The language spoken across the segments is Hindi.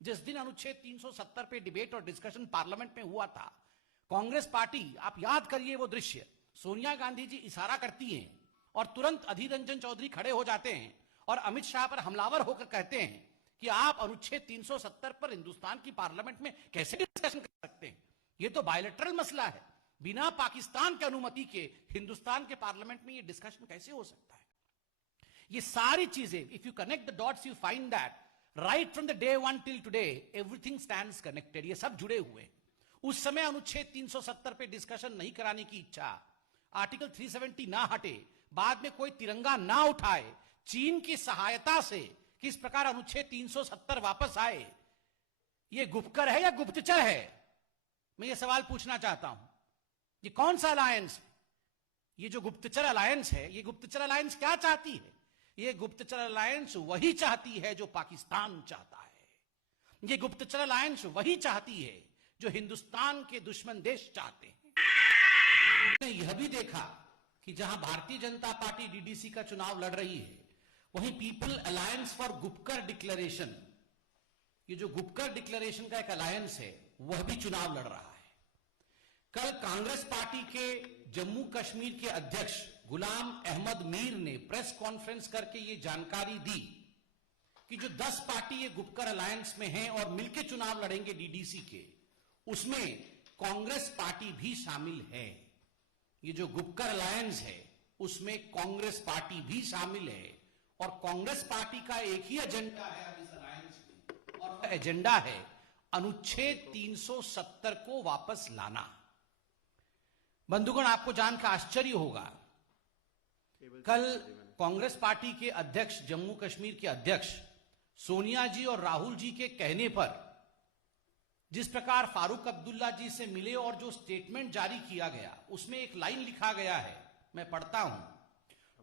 जिस दिन अनुच्छेद 370 पे डिबेट और डिस्कशन पार्लियामेंट में हुआ था, कांग्रेस पार्टी, आप याद करिए वो दृश्य, सोनिया गांधी जी इशारा करती हैं और तुरंत अधीर रंजन चौधरी खड़े हो जाते हैं और अमित शाह पर हमलावर होकर कहते हैं कि आप अनुच्छेद 370 पर हिंदुस्तान की पार्लियामेंट में कैसे डिस्कशन कर सकते हैं? ये तो बायलैटरल मसला है, बिना पाकिस्तान की अनुमति के हिंदुस्तान के पार्लियामेंट में ये डिस्कशन कैसे हो सकता है? ये सारी चीजें, if you connect the dots you find that right from the day one till today everything stands connected. ये सब जुड़े हुए हैं। उस समय अनुच्छेद 370 पे डिस्कशन नहीं कराने की इच्छा, आर्टिकल 370 ना हटे, बाद में कोई तिरंगा ना उठाए, चीन की सहायता से किस प्रकार अनुच्छेद 370 वापस आए, ये गुपकर है या गुप्तचर है? मैं ये सवाल पूछना चाहता हूं। ये कौन सा अलायंस है? ये जो गुप्तचर अलायंस है, ये गुप्तचर अलायंस क्या चाहती है? ये गुप्तचर अलायंस वही चाहती है जो पाकिस्तान चाहता है। ये गुप्तचर अलायंस वही चाहती है जो हिंदुस्तान के दुश्मन देश चाहते हैं। हमने यह भी देखा कि जहां भारतीय जनता पार्टी डीडीसी का चुनाव लड़ रही है, वहीं people alliance for Gupkar declaration, ये जो गुपकर डिक्लेरेशन का एक अलायंस है, वह भी चुनाव लड़ रहा है। कल कांग्रेस पार्टी के जम्मू कश्मीर के अध्यक्ष गुलाम अहमद मीर ने प्रेस कॉन्फ्रेंस करके ये जानकारी दी कि जो 10 पार्टी ये गुपकर अलायंस में हैं और मिलकर चुनाव लड़ेंगे डीडीसी के, उसमें कांग्रेस पार्टी भी शामिल है। ये जो गुपकर अलायंस है उसमें कांग्रेस पार्टी भी शामिल है और कांग्रेस पार्टी का एक ही एजेंडा है इस अलायंस में, और वह एजेंडा है अनुच्छेद 370 को वापस लाना। बंधुगण, आपको जानकर आश्चर्य होगा, कल कांग्रेस पार्टी के अध्यक्ष, जम्मू कश्मीर के अध्यक्ष सोनिया जी और राहुल जी के कहने पर जिस प्रकार फारूक अब्दुल्ला जी से मिले और जो स्टेटमेंट जारी किया गया, उसमें एक लाइन लिखा गया है, मैं पढ़ता हूं,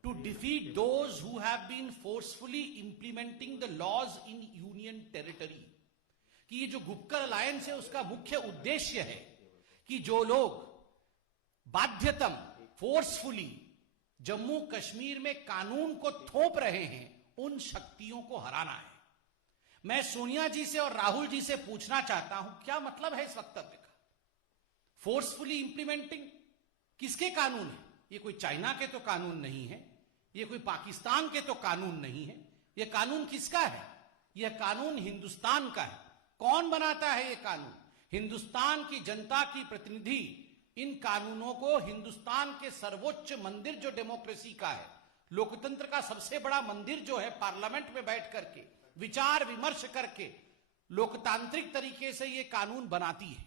to defeat those who have been forcefully implementing the laws in union territory. कि ये जो गुपकर अलायंस है उसका मुख्य उद्देश्य है कि जो लोग बाध्यतम फोर्सफुली जम्मू कश्मीर में कानून को थोप रहे हैं, उन शक्तियों को हराना है। मैं सोनिया जी से और राहुल जी से पूछना चाहता हूं, क्या मतलब है इस वक्तव्य का? फोर्सफुली इंप्लीमेंटिंग किसके कानून है? ये कोई चाइना के तो कानून नहीं है, ये कोई पाकिस्तान के तो कानून नहीं है। यह कानून किसका है? यह कानून हिंदुस्तान का है। कौन बनाता है ये कानून? हिंदुस्तान की जनता की प्रतिनिधि इन कानूनों को हिंदुस्तान के सर्वोच्च मंदिर जो डेमोक्रेसी का है, लोकतंत्र का सबसे बड़ा मंदिर जो है, पार्लियामेंट में बैठ करके विचार विमर्श करके लोकतांत्रिक तरीके से ये कानून बनाती है।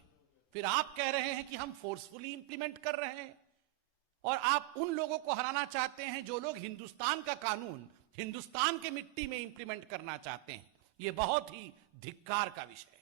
फिर आप कह रहे हैं कि हम फोर्सफुली इंप्लीमेंट कर रहे हैं और आप उन लोगों को हराना चाहते हैं जो लोग हिंदुस्तान का कानून हिंदुस्तान के मिट्टी में इंप्लीमेंट करना चाहते हैं। यह बहुत ही धिक्कार का विषय है।